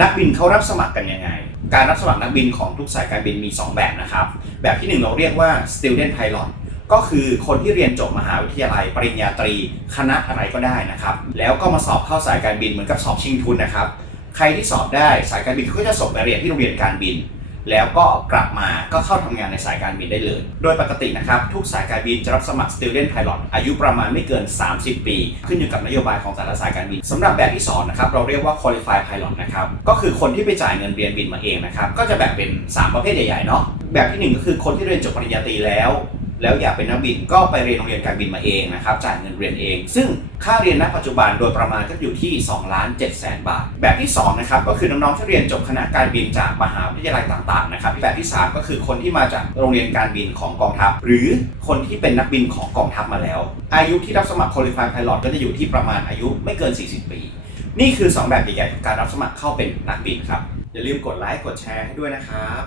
นักบินเขารับสมัครกันยังไง การรับสมัครนักบินของทุกสายการบินมี 2 แบบนะครับ แบบที่ 1 เราเรียกว่า student pilot ก็คือคนที่เรียนจบมหาวิทยาลัยปริญญาตรีคณะอะไรก็ได้นะครับ แล้วก็มาสอบเข้าสายการบินเหมือนกับสอบชิงทุนนะครับ ใครที่สอบได้สายการบินก็จะส่งไปเรียนที่โรงเรียนการบิน แล้วก็กลับมาก็เข้าทำงานในสายการบินได้เลย โดยปกตินะครับ ทุกสายการบินจะรับสมัคร student pilot อายุประมาณไม่เกิน 30 ปี ขึ้นอยู่กับนโยบายของแต่ละสายการบินสำหรับแบบที่สองนะครับเราเรียกว่า qualified pilot นะครับก็คือคนที่ไปจ่ายเงินเรียนบินมาเองนะครับก็จะแบ่งเป็น 3 ประเภทใหญ่ๆเนาะแบบที่หนึ่งก็คือคนที่เรียนจบปริญญาตรีแล้ว แล้วอยากเป็นนักบินก็ไปเรียนโรงเรียนการบินมาเองนะครับจ่ายเงินเรียนเอง ซึ่งค่าเรียนณปัจจุบันโดยประมาณก็อยู่ที่2ล้าน7แสนบาท แบบที่2นะครับก็คือน้องๆที่เรียนจบคณะการบินจากมหาวิทยาลัยต่างๆนะครับแบบที่ 3 ก็คือคนที่มาจากโรงเรียนการบินของกองทัพ หรือคนที่เป็นนักบินของกองทัพมาแล้ว อายุที่รับสมัคร qualified pilot ก็จะอยู่ที่ประมาณอายุไม่เกิน 40 ปี นี่คือ 2 แบบใหญ่ๆของการรับสมัครเข้าเป็นนักบินครับอย่าลืมกดไลค์กดแชร์ให้ด้วยนะครับ